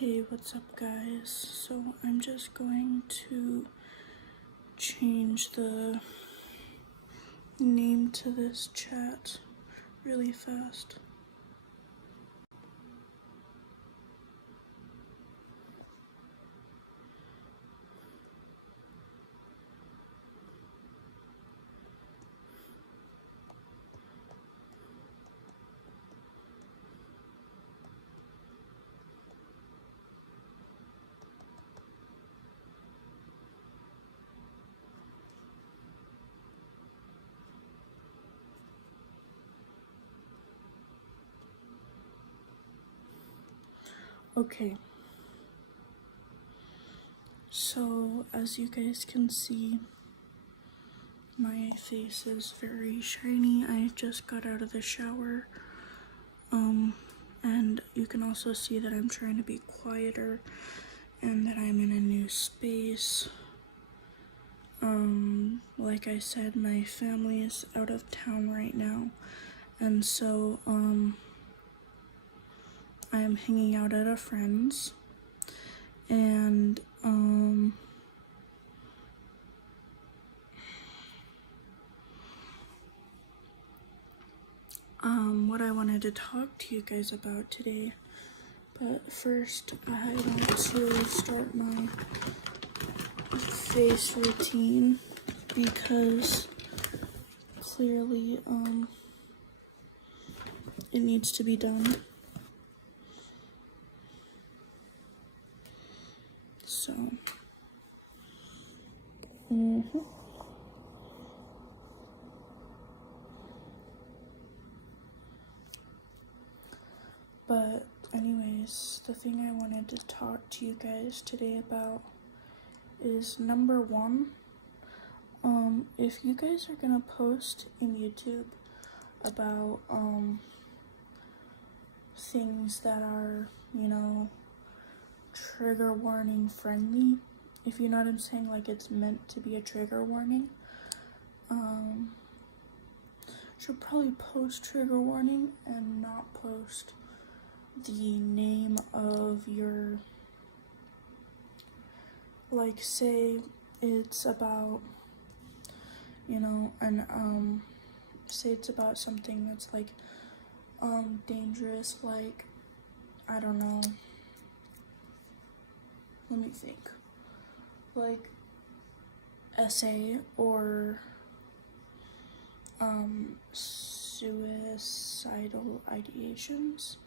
Hey, what's up guys? So I'm just going to change the name to this chat really fast. Okay, so as you guys can see, my face is very shiny. I just got out of the shower, and you can also see that I'm trying to be quieter and that I'm in a new space. Like I said, my family is out of town right now, and so I am hanging out at a friend's, and what I wanted to talk to you guys about today. But first, I want to start my face routine because clearly it needs to be done. So But anyways, the thing I wanted to talk to you guys today about is number one, if you guys are gonna post in YouTube about things that are, you know, trigger warning friendly, if you know what I'm saying, like it's meant to be a trigger warning, should probably post trigger warning and not post the name of your, like, say it's about, you know, and say it's about something that's like dangerous, like, I don't know, let me think, like essay or suicidal ideations.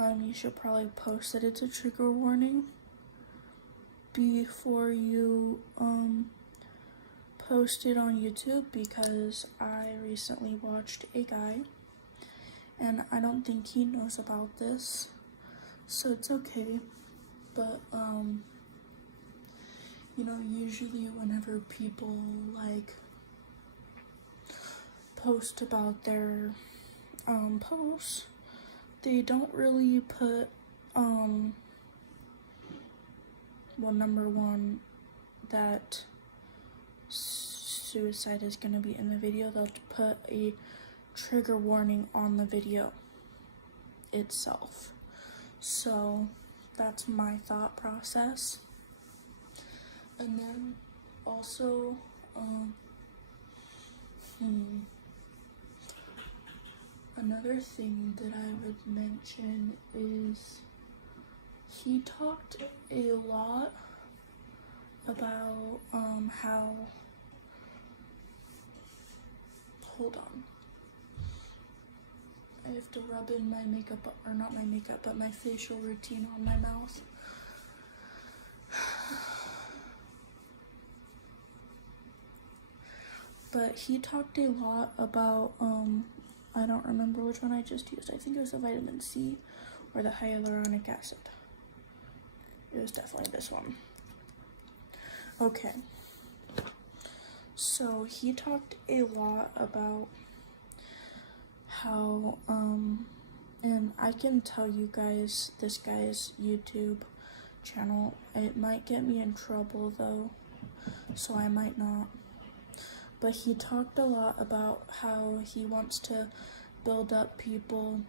You should probably post that it's a trigger warning before you post it on YouTube, because I recently watched a guy and I don't think he knows about this, so it's okay. But you know, usually whenever people like post about their posts, they don't really put well, number one, that suicide is going to be in the video. They'll put a trigger warning on the video itself. So that's my thought process. And then also another thing that I would mention is he talked a lot about how, hold on, I have to rub in my makeup, or not my makeup, but my facial routine on my mouth. But he talked a lot about, I don't remember which one I just used. I think it was the vitamin C or the hyaluronic acid. It was definitely this one. Okay. So he talked a lot about how, and I can tell you guys this guy's YouTube channel, it might get me in trouble though, so I might not. But he talked a lot about how he wants to build up people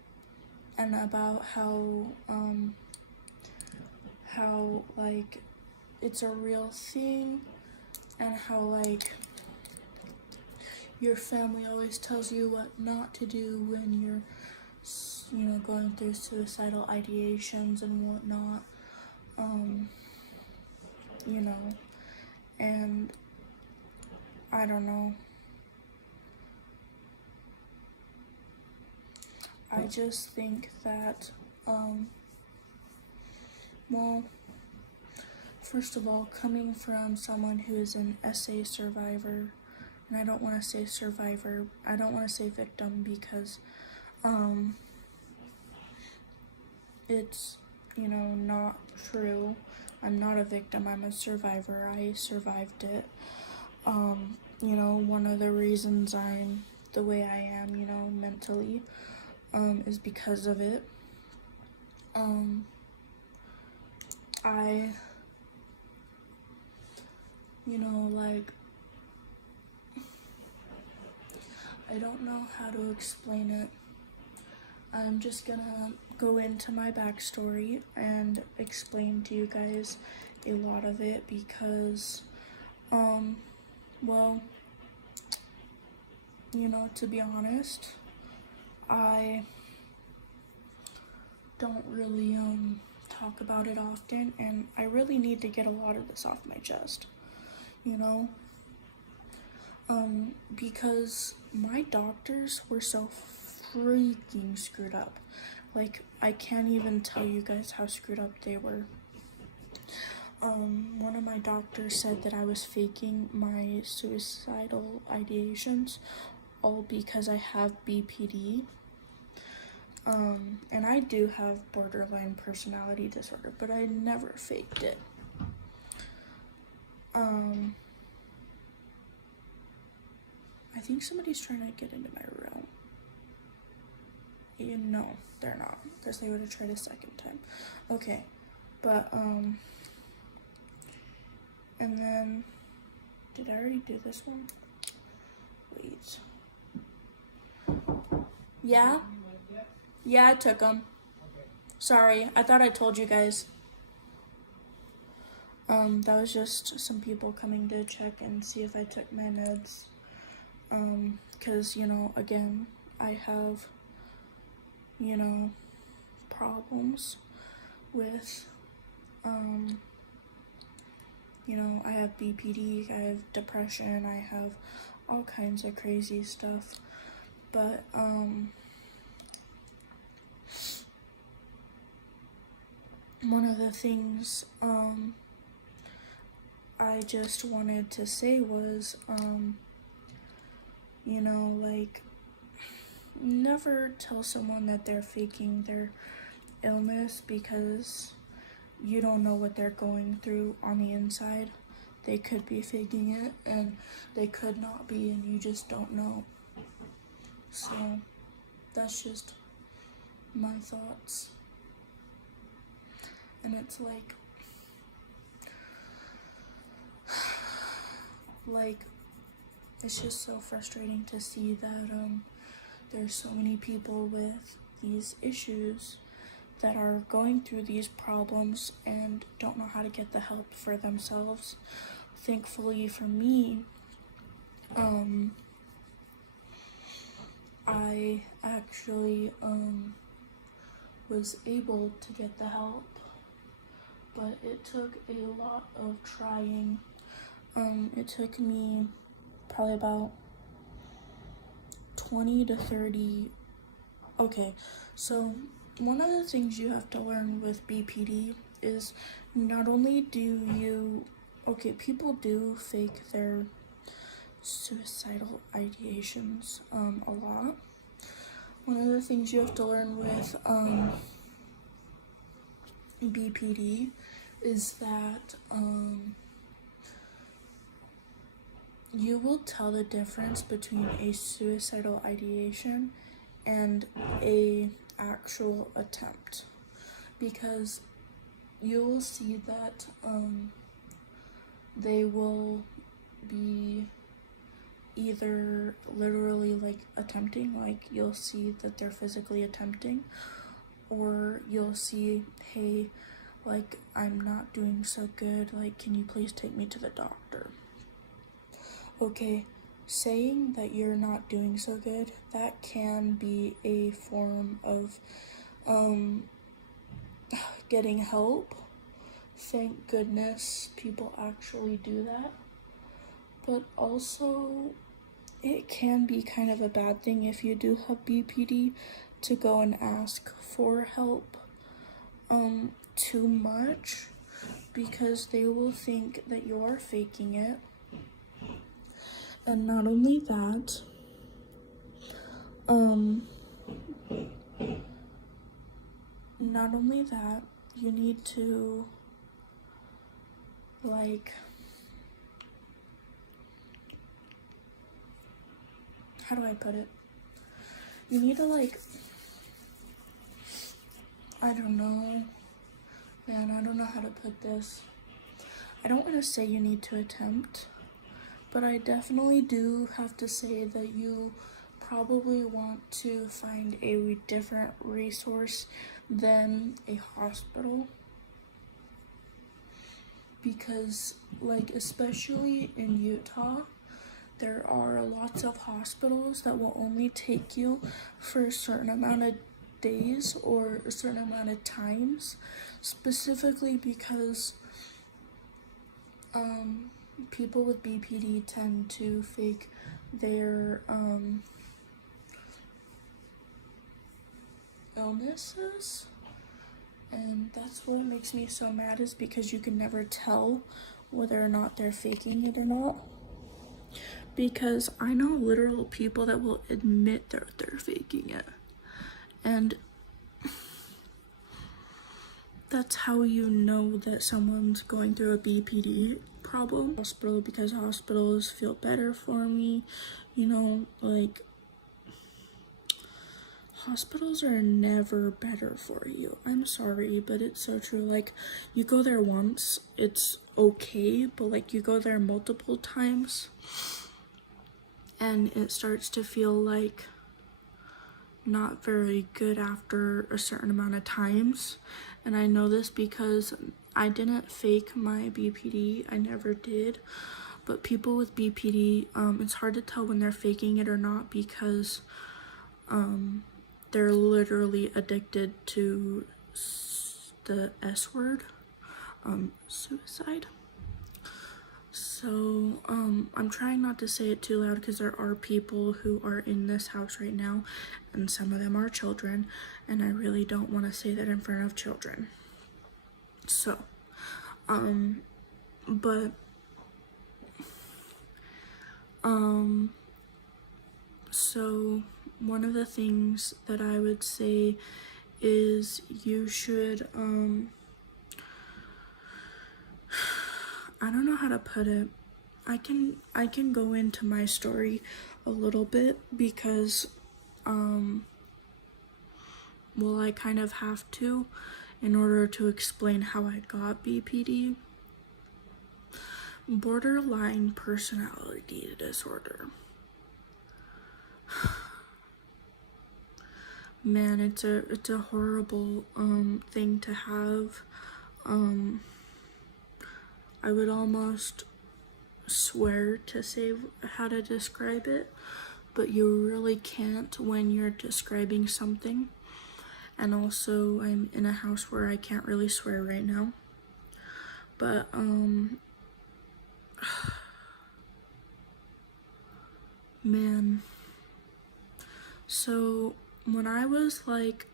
and about how how like it's a real thing, and how like your family always tells you what not to do when you're, you know, going through suicidal ideations and whatnot. You know, and I don't know. I just think that, well, first of all, coming from someone who is an SA survivor, and I don't want to say survivor, I don't want to say victim, because it's, you know, not true. I'm not a victim, I'm a survivor. I survived it. You know, one of the reasons I'm the way I am, you know, mentally, is because of it. I, you know, like, I don't know how to explain it. I'm just gonna go into my backstory and explain to you guys a lot of it because, well, you know, to be honest, I don't really, talk about it often, and I really need to get a lot of this off my chest, you know? Because my doctors were so freaking screwed up. Like, I can't even tell you guys how screwed up they were. One of my doctors said that I was faking my suicidal ideations, all because I have BPD. And I do have borderline personality disorder, but I never faked it. I think somebody's trying to get into my room. You know, they're not, because they would have tried a second time. Okay, but, and then, did I already do this one? Wait. Yeah? Yeah, I took them. Sorry, I thought I told you guys. That was just some people coming to check and see if I took my meds. Cause, you know, again, I have, you know, problems with, you know, I have BPD, I have depression, I have all kinds of crazy stuff, but, one of the things, I just wanted to say was, you know, like, never tell someone that they're faking their illness, because you don't know what they're going through on the inside. They could be faking it, and they could not be, and you just don't know. So, that's just my thoughts. And it's like, it's just so frustrating to see that there's so many people with these issues that are going through these problems and don't know how to get the help for themselves. Thankfully for me, I actually was able to get the help, but it took a lot of trying. It took me probably about 20 to 30. Okay, so one of the things you have to learn with BPD is not only do you, okay, people do fake their suicidal ideations a lot. One of the things you have to learn with BPD is that you will tell the difference between a suicidal ideation and a actual attempt, because you will see that they will be either literally like attempting, like you'll see that they're physically attempting, or you'll see, hey, like, I'm not doing so good, like, can you please take me to the doctor? Okay, saying that you're not doing so good, that can be a form of getting help. Thank goodness people actually do that. But also, it can be kind of a bad thing if you do have BPD to go and ask for help too much, because they will think that you are faking it. And not only that, you need to, like, how do I put it? You need to, like, I don't know, man, I don't know how to put this. I don't want to say you need to attempt, but I definitely do have to say that you probably want to find a different resource than a hospital. Because, like, especially in Utah, there are lots of hospitals that will only take you for a certain amount of days or a certain amount of times, specifically because people with BPD tend to fake their illnesses. And that's what makes me so mad, is because you can never tell whether or not they're faking it or not. Because I know literal people that will admit that they're faking it. And that's how you know that someone's going through a BPD problem. Hospital, because hospitals feel better for me, you know, like, hospitals are never better for you. I'm sorry, but it's so true. Like, you go there once, it's okay, but like, you go there multiple times and it starts to feel like not very good after a certain amount of times. And I know this because I didn't fake my BPD, I never did. But people with BPD, it's hard to tell when they're faking it or not, because they're literally addicted to the S word, suicide. So, I'm trying not to say it too loud because there are people who are in this house right now, and some of them are children, and I really don't want to say that in front of children. So, so one of the things that I would say is you should, I don't know how to put it. I can go into my story a little bit because, well, I kind of have to in order to explain how I got BPD. Borderline personality disorder. Man, it's a horrible thing to have. I would almost swear to say how to describe it, but you really can't when you're describing something. And also, I'm in a house where I can't really swear right now. But man, so when I was like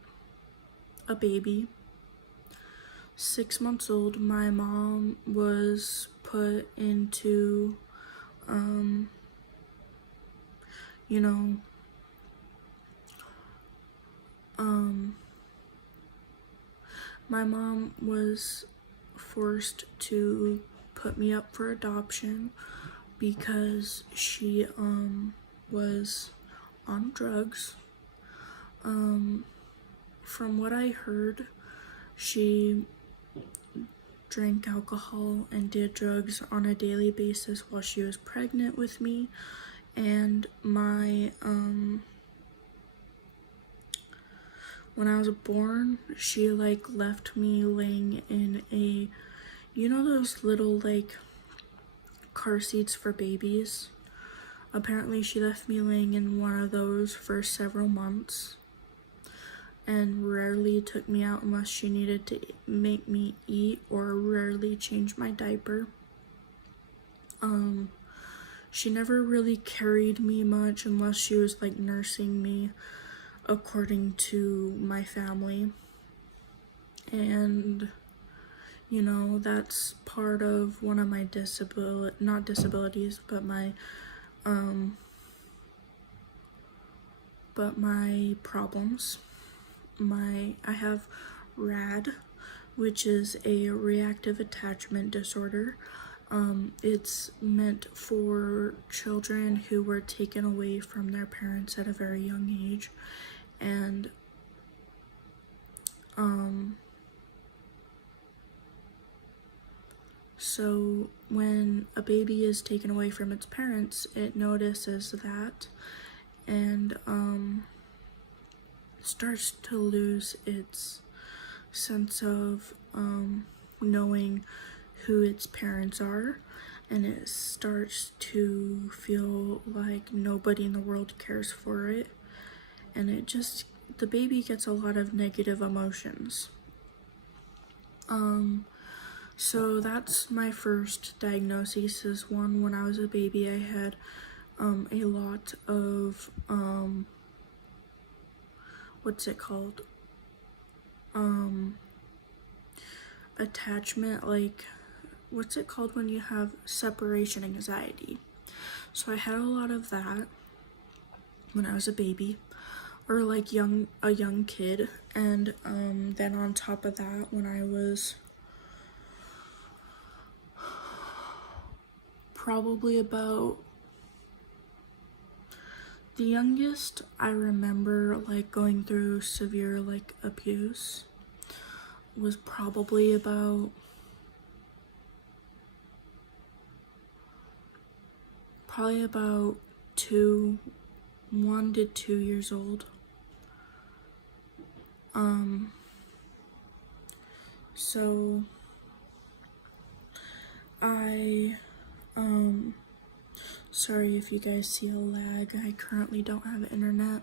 a baby, 6 months old, my mom was put into, you know, my mom was forced to put me up for adoption because she was on drugs. From what I heard, she drank alcohol and did drugs on a daily basis while she was pregnant with me, and my when I was born, she like left me laying in a, you know those little like car seats for babies? Apparently she left me laying in one of those for several months and rarely took me out unless she needed to make me eat, or rarely change my diaper. She never really carried me much unless she was like nursing me, according to my family. And you know, that's part of one of my not disabilities, but my problems. I have RAD, which is a reactive attachment disorder. It's meant for children who were taken away from their parents at a very young age, and so when a baby is taken away from its parents, it notices that and starts to lose its sense of knowing who its parents are, and it starts to feel like nobody in the world cares for it, and the baby gets a lot of negative emotions. So that's my first diagnosis. Is one, when I was a baby, I had a lot of what's it called? Attachment, like, what's it called when you have separation anxiety? So I had a lot of that when I was a baby, or like a young kid, and then on top of that, when I was probably about the youngest, I remember like going through severe like abuse was probably about 1 to 2 years old. So I sorry if you guys see a lag. I currently don't have internet.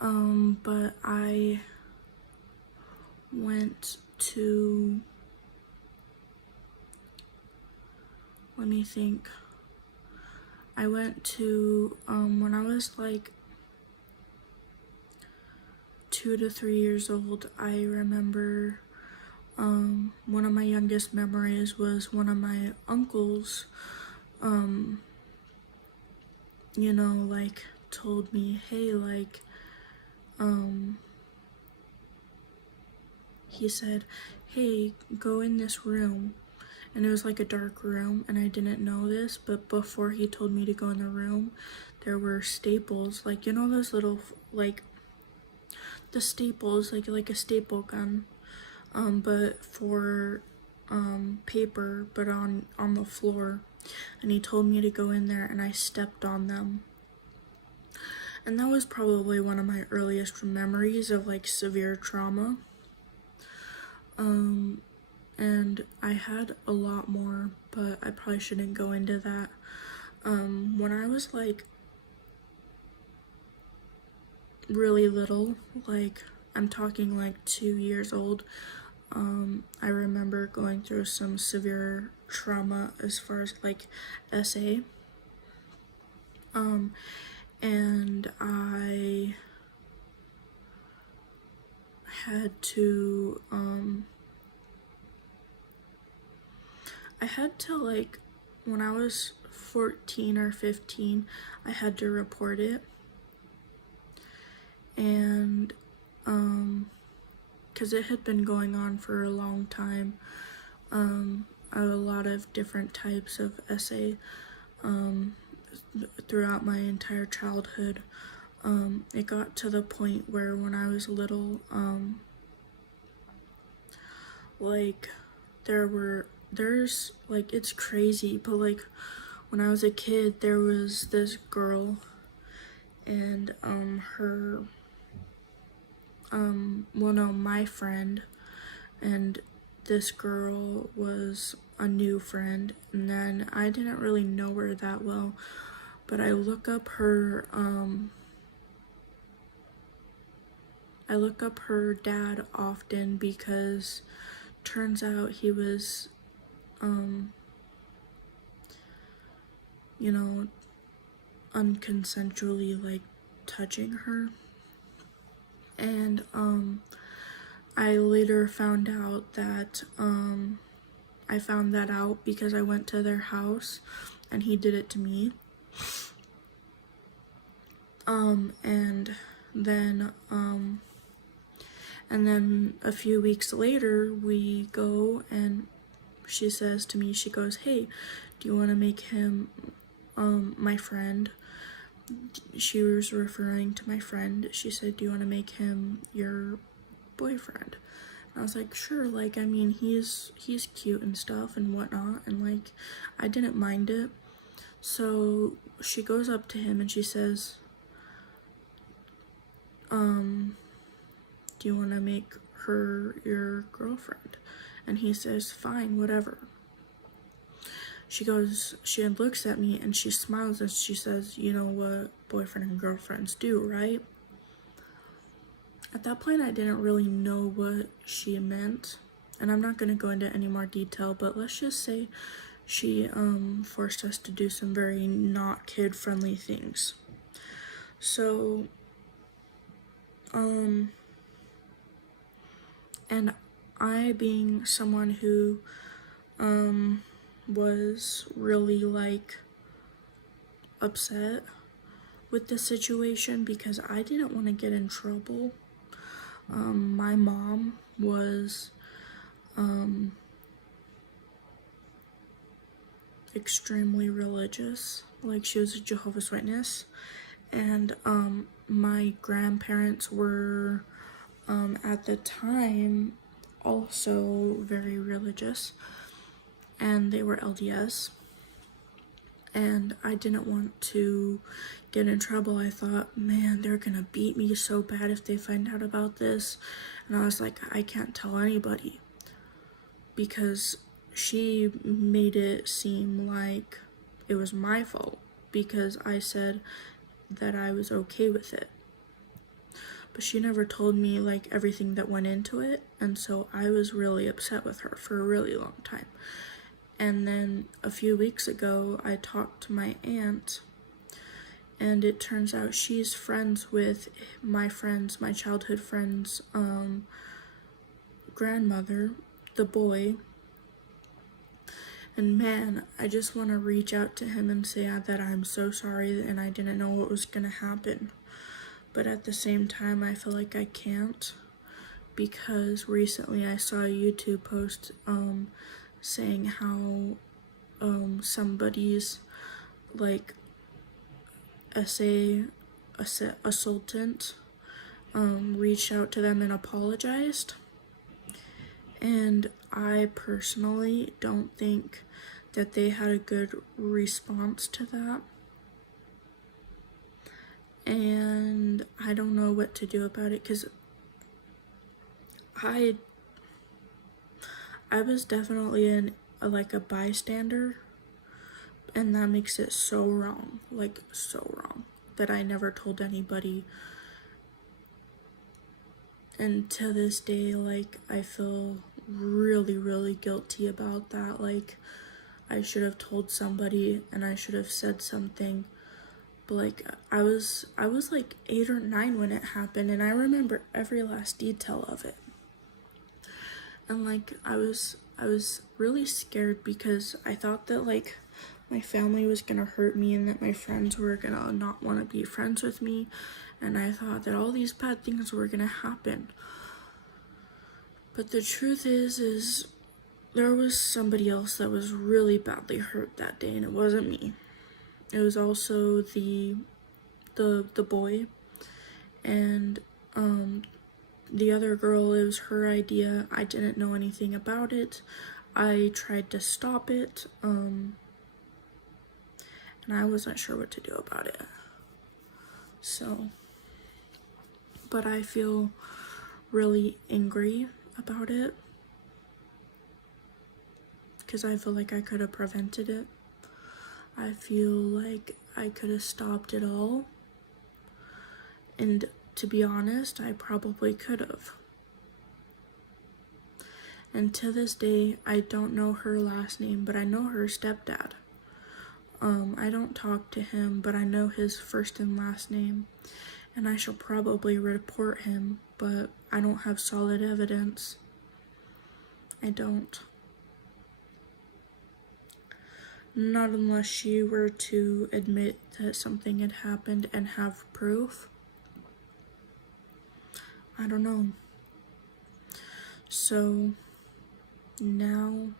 But I went to, let me think. I went to, when I was like 2 to 3 years old, I remember, one of my youngest memories was one of my uncles, you know, like told me, hey, like, he said, hey, go in this room. And it was like a dark room, and I didn't know this, but before he told me to go in the room, there were staples, like, you know those little, like, the staples, like a staple gun, but for paper, but on the floor. And he told me to go in there, and I stepped on them. And that was probably one of my earliest memories of like severe trauma. And I had a lot more, but I probably shouldn't go into that. When I was like really little, like I'm talking like 2 years old, I remember going through some severe trauma as far as like SA. And I had to, like, when I was 14 or 15, I had to report it. And, because it had been going on for a long time, a lot of different types of SA, throughout my entire childhood. It got to the point where when I was little, like, there's, like, it's crazy, but, like, when I was a kid, there was this girl, and, her, my friend, and this girl was a new friend, and then I didn't really know her that well, but I look up her dad often because turns out he was unconsensually like touching her. And I later found out that I found that out because I went to their house and he did it to me. And then a few weeks later we go and she says to me, she goes, "Hey, do you want to make him my friend?" She was referring to my friend. She said, "Do you want to make him your boyfriend?" And I was like, "Sure, like, I mean, he's cute and stuff and whatnot," and like, I didn't mind it. So she goes up to him and she says, "Do you want to make her your girlfriend?" And he says, "Fine, whatever." She looks at me and she smiles and she says, "You know what boyfriend and girlfriends do, right?" At that point, I didn't really know what she meant, and I'm not going to go into any more detail, but let's just say she forced us to do some very not kid-friendly things. So, and I, being someone who was really like upset with the situation because I didn't want to get in trouble. My mom was extremely religious, like she was a Jehovah's Witness, and my grandparents were at the time also very religious, and they were LDS, and I didn't want to get in trouble. I thought, man, they're gonna beat me so bad if they find out about this, and I was like, I can't tell anybody, because she made it seem like it was my fault because I said that I was okay with it. But she never told me like everything that went into it, and so I was really upset with her for a really long time. And then a few weeks ago, I talked to my aunt, and it turns out she's friends with my childhood friend's grandmother, the boy. And man, I just want to reach out to him and say that I'm so sorry and I didn't know what was gonna happen. But at the same time, I feel like I can't, because recently I saw a YouTube post saying how somebody's like assaultant reached out to them and apologized. And I personally don't think that they had a good response to that. And I don't know what to do about it, because I was definitely a bystander, and that makes it so wrong, like so wrong, that I never told anybody. And to this day, like, I feel really, really guilty about that. Like, I should have told somebody and I should have said something. But like, I was like 8 or 9 when it happened, and I remember every last detail of it. And like, I was really scared because I thought that like my family was gonna hurt me and that my friends were gonna not want to be friends with me, and I thought that all these bad things were gonna happen. But the truth is there was somebody else that was really badly hurt that day, and it wasn't me. It was also the boy, and the other girl, it was her idea. I didn't know anything about it. I tried to stop it, and I wasn't sure what to do about it. So, but I feel really angry about it because I feel like I could have prevented it. I feel like I could have stopped it all. And to be honest, I probably could have. And to this day, I don't know her last name, but I know her stepdad. I don't talk to him, but I know his first and last name. And I shall probably report him, but I don't have solid evidence. I don't. Not unless she were to admit that something had happened and have proof. I don't know. So now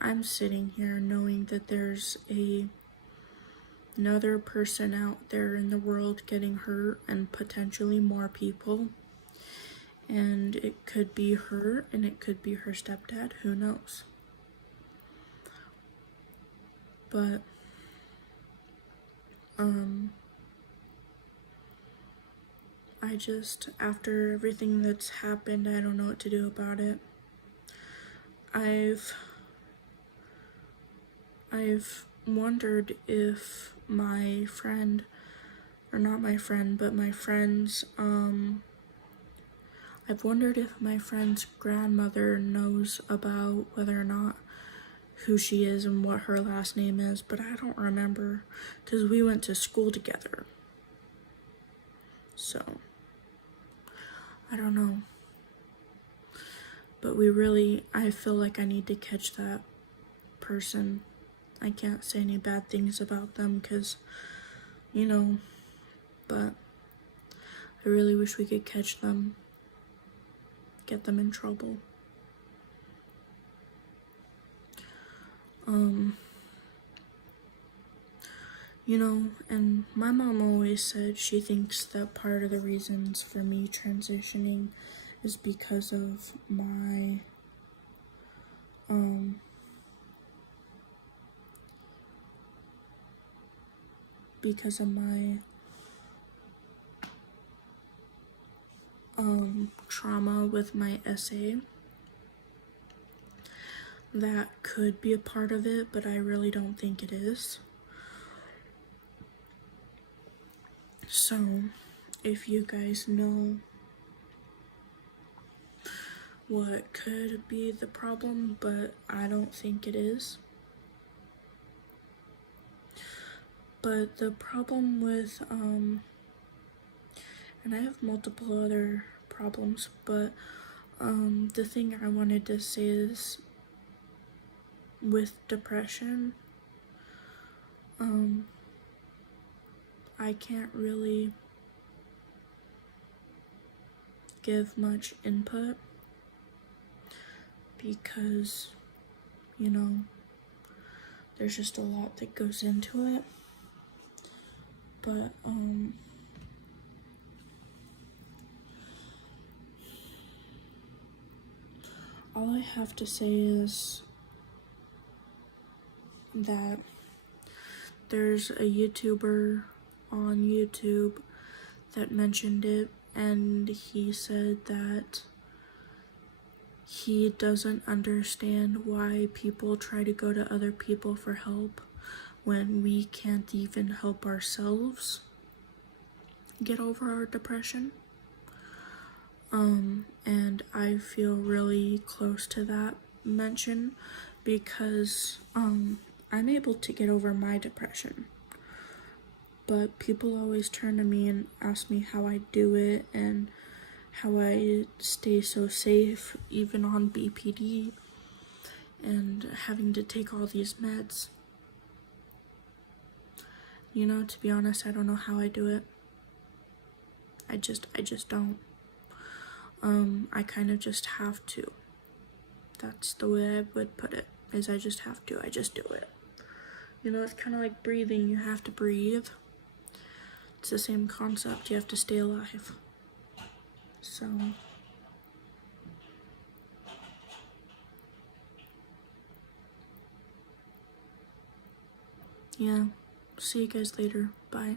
I'm sitting here knowing that there's another person out there in the world getting hurt, and potentially more people. And it could be her, and it could be her stepdad, who knows. But I just, after everything that's happened, I don't know what to do about it. I've wondered if my friend, or not my friend, but my friend's, I've wondered if my friend's grandmother knows about whether or not who she is and what her last name is, but I don't remember because we went to school together. So, I don't know. But I feel like I need to catch that person. I can't say any bad things about them because, but I really wish we could catch them, get them in trouble. And my mom always said she thinks that part of the reasons for me transitioning is because of my, trauma with my essay. That could be a part of it, but I really don't think it is. So, if you guys know what could be the problem, but I don't think it is. But the problem with, and I have multiple other problems, but the thing I wanted to say is with depression, I can't really give much input because, there's just a lot that goes into it. But, all I have to say is that there's a YouTuber on YouTube that mentioned it, and he said that he doesn't understand why people try to go to other people for help when we can't even help ourselves get over our depression. And I feel really close to that mention because I'm able to get over my depression. But people always turn to me and ask me how I do it and how I stay so safe even on BPD and having to take all these meds. To be honest, I don't know how I do it. I just don't. I kind of just have to. That's the way I would put it, is I just have to. I just do it. It's kind of like breathing. You have to breathe. It's the same concept. You have to stay alive. So, yeah. See you guys later. Bye.